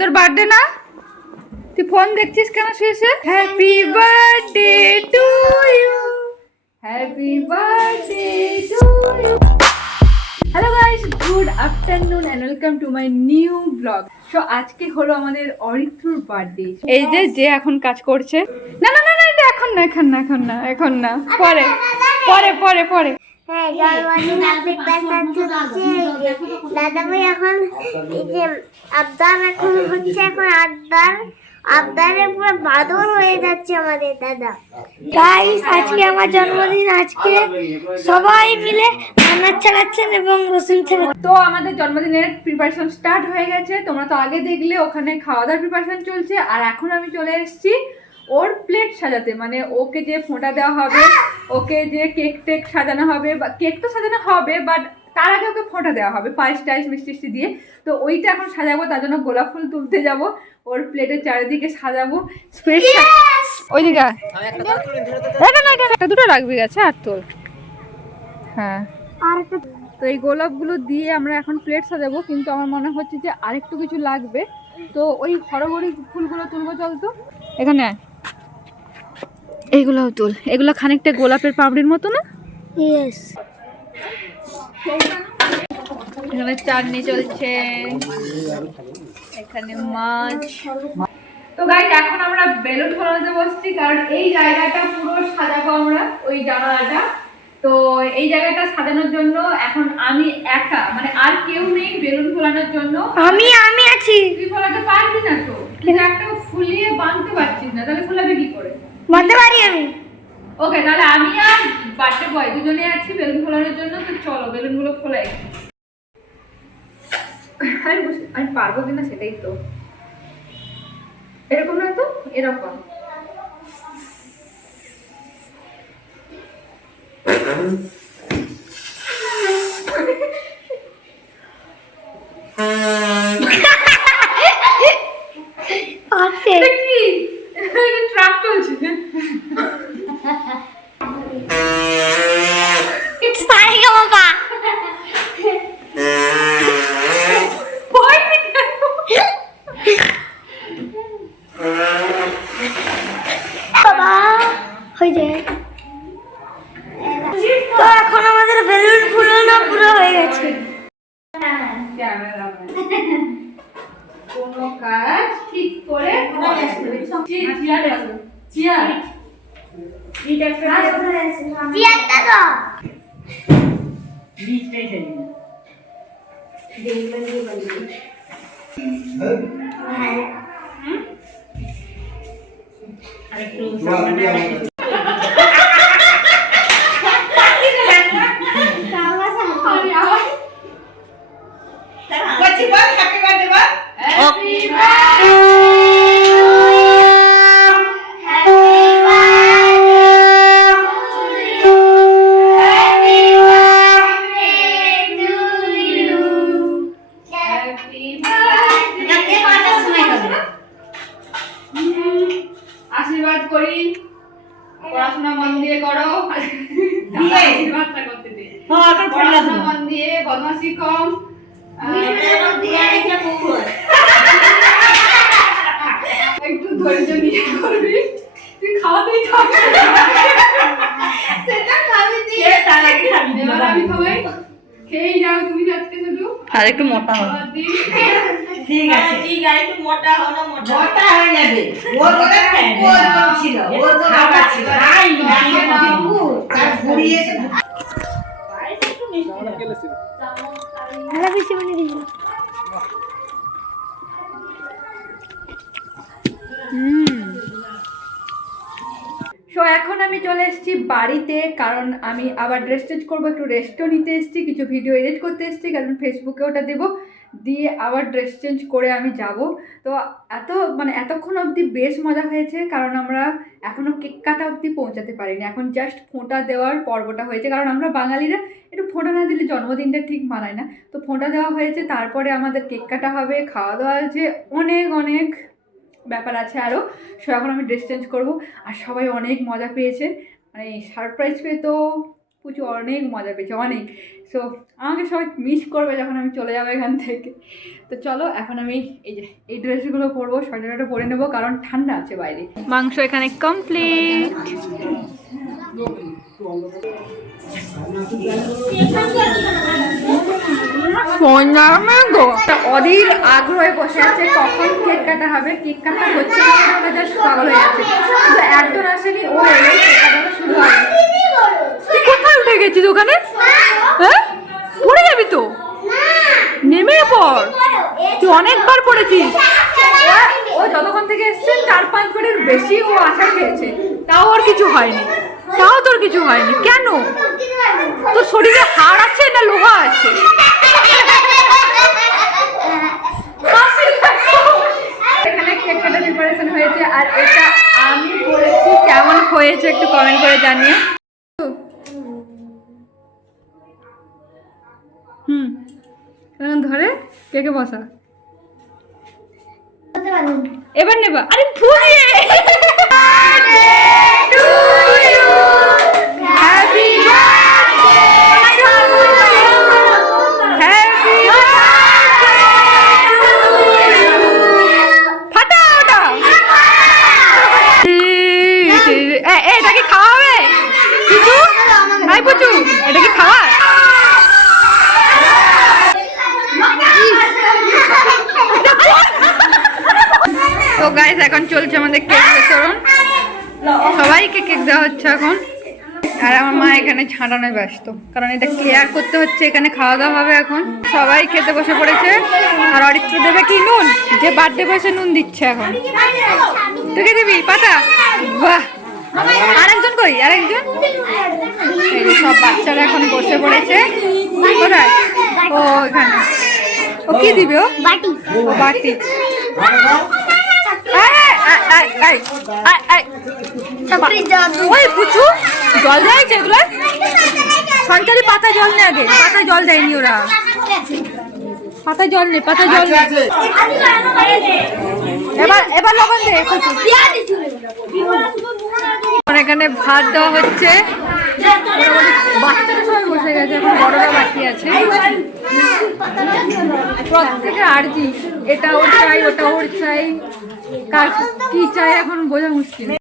তোর বার্থডে না? তুই ফোন দেখছিস কেন শুয়েছে? Happy birthday to you happy birthday to you hello guys good afternoon and welcome to my new blog so আজকে হলো আমাদের অরিত্রুর বার্থডে এই যে যে এখন কাজ করছে। না না না না এটা এখন না এখন না এখন না এখন না পরে পরে পরে পরে। হ্যাঁ জন্মদিন আপনি প্যাসার চলছে দাদা ভাই এখন এই যে আবদার এখন হচ্ছে এখন আবদার আবদারের পুরো বাদর হয়ে যাচ্ছে আমাদের দাদা। গাইস আজকে আমার জন্মদিন আজকে সবাই মিলে রান্না চালাচ্ছেন এবং রসুন চালাচ্ছেন। তো আমাদের জন্মদিনের প্রিপারেশন স্টার্ট হয়ে গেছে। তোমরা তো আগে দেখলে ওখানে খাওয়া দাওয়ার প্রিপারেশন চলছে। আর এখন আমি চলে এসেছি ওর প্লেট সাজাতে মানে ওকে যে ফোঁটা দেওয়া হবে ওকে যে কেক টেক সাজানো হবে বা কেক তো সাজানো হবে বাট তার আগে ওকে ফোঁটা দেওয়া হবে পায়েস টাইস মিষ্টি মিষ্টি দিয়ে। তো ওইটা এখন সাজাবো তার জন্য গোলাপ ফুল তুলতে যাব ওর প্লেটের চারিদিকে সাজাবো। এটা না এটা একটা দুটো রাখবি গেছে আর তোর। হ্যাঁ। আর তো এই গোলাপগুলো দিয়ে আমরা এখন প্লেট সাজাবো কিন্তু আমার মনে হচ্ছে যে আরেকটু কিছু লাগবে। তো ওই হরগড়ি ফুলগুলো তুলবো চল তো। এখানে আয়। এইগুলোও তুল। এগুলো খানিকটা গোলাপের পাপড়ির মতো না? ইয়েস এখানে চাটনি চলছে। এখানে মাছ। তো গাইজ এখন আমরা বেলুন ফোলাতে বসছি কারণ এই জায়গাটা পুরো সাজাবো আমরা ওই জানালাটা। তো এই জায়গাটা সাজানোর জন্য এখন আমি একা মানে আর কেউ নেই বেলুন ফোলানোর জন্য। আমি আমি আছি। তুই ফোলাতে পারবি না তো। কিন্তু একটা ফুলিয়ে বাঁধতে পারছিস না তাহলে ফোলাবে কি করে? বলতে পারি আমি ওকে তাহলে আমি আর বার্থডে বয় দুজনে আছি বেলুন ফোলানোর জন্য তো চলো বেলুনগুলো ফোলাই। আমি বুঝ- আমি পারব কিনা সেটাই তো। এরকম না তো? এরকম। আছে তো এখন আমাদের বেলুন ফুলানো পুরো হয়ে গেছে। কোনো কাজ ঠিক করে Tiar. Tiar तो. बीच पे चलिए. देख बन गई बन गई. अरे क्लोज আশীর্বাদ করি। পড়াশোনা মন দিয়ে করো। আশীর্বাদটা করতে দে। পড়াশোনা মন দিয়ে বদমাশি কম। একটু ধৈর্য নিয়ে করবি। তুই খাওয়াতেই থাকবি এবার আমি খাওয়াই খেয়েই যাও। তুমি আজকে শুধু। আর একটু মোটা হবে। ঠিক আছে। ঠিক আছে একটু মোটা হলো মোটা মোটা হয়ে যাবে ওর ওটা ওর ছিল। ওর তো খাবার ছিল। আই আর ঘুরিয়ে ভালো বেশি মনে দিই আমি চলে এসেছি বাড়িতে, কারণ আমি আবার ড্রেস চেঞ্জ করব, একটু রেস্টও নিতে এসেছি, কিছু ভিডিও এডিট করতে এসেছি, কারণ ফেসবুকে ওটা দেবো, দিয়ে আবার ড্রেস চেঞ্জ করে আমি যাব। তো এত মানে এতক্ষণ অবধি বেশ মজা হয়েছে, কারণ আমরা এখনও কেক কাটা অবধি পৌঁছাতে পারিনি। এখন জাস্ট ফোঁটা দেওয়ার পর্বটা হয়েছে, কারণ আমরা বাঙালিরা একটু ফোঁটা না দিলে জন্মদিনটা ঠিক মানায় না। তো ফোঁটা দেওয়া হয়েছে, তারপরে আমাদের কেক কাটা হবে, খাওয়া দাওয়া আছে অনেক অনেক ব্যাপার আছে আরও সো এখন আমি ড্রেস চেঞ্জ করব। আর সবাই অনেক মজা পেয়েছে। মানে সারপ্রাইজ পেয়ে তো প্রচুর অনেক মজা পেয়েছে, অনেক। সো আমাকে সবাই মিস করবে যখন আমি চলে যাব এখান থেকে। তো চলো এখন আমি এই যে, এই ড্রেসগুলো পরবো, সোয়েটারটা পরে নেব, কারণ ঠান্ডা আছে বাইরে। মাংস এখানে কমপ্লিট অধীর আগ্রহে বসে আছে কখন কেক কাটা হবে কেক কাটা হচ্ছে ওটা জাস্ট পাগল হয়ে যাচ্ছে। কিন্তু একজন আসেনি ও এলো কেক কাটানো শুরু হবে তুই কোথায় উঠে গেছিস ওখানে? হ্যাঁ? পড়ে যাবি তো? নেমে পড়। তুই অনেকবার পড়েছিস। ও- যতক্ষণ থেকে এসছে চার পাঁচ বারের বেশি ও আশা খেয়েছে। তাও ওর কিছু হয়নি। তাও তোর কিছু হয়নি। কেন? তোর শরীরে হুম। এখন ধরে কেকে বসা? এবার নেবা। আরে ফুলিয়ে গাইস এখন চলছে আমাদের কেক বিতরণ সবাইকে কেক দেওয়া হচ্ছে এখন। আর আমার মা এখানে ছাঁটানোয় ব্যস্ত। কারণ এটা ক্লিয়ার করতে হচ্ছে এখানে খাওয়া দাওয়া হবে এখন। সবাই খেতে বসে পড়েছে। আর অরিত্র দেবে কি নুন? যে বার্থডে বসে নুন দিচ্ছে এখন। তোকে দিবি? পাতা? বাহ! আরেকজন কই? আরেকজন সব বাচ্চারা এখন বসে পড়েছে। কোথায়? ও এখানে। ও কি দিবে ও? বাটি। ও বাটি। আয়, আয়, আয়, আয়। ওই পুচু জল দেয়ছে এগুলো? সরকারি পাতা জল নেই আগে পাতায় জল দেয়নি ওরা। পাতায় জল নেই পাতায় জল নেই। এবার এবার লবণ দে এখানে ভাত দেওয়া হচ্ছে। বাচ্চারা সবাই বসে গেছে এখন বড়রা বাকি আছে। প্রত্যেকে আর্জি এটা ওর চাই ওটা ওর চাই। কার কি চাই এখন বোঝা মুশকিল।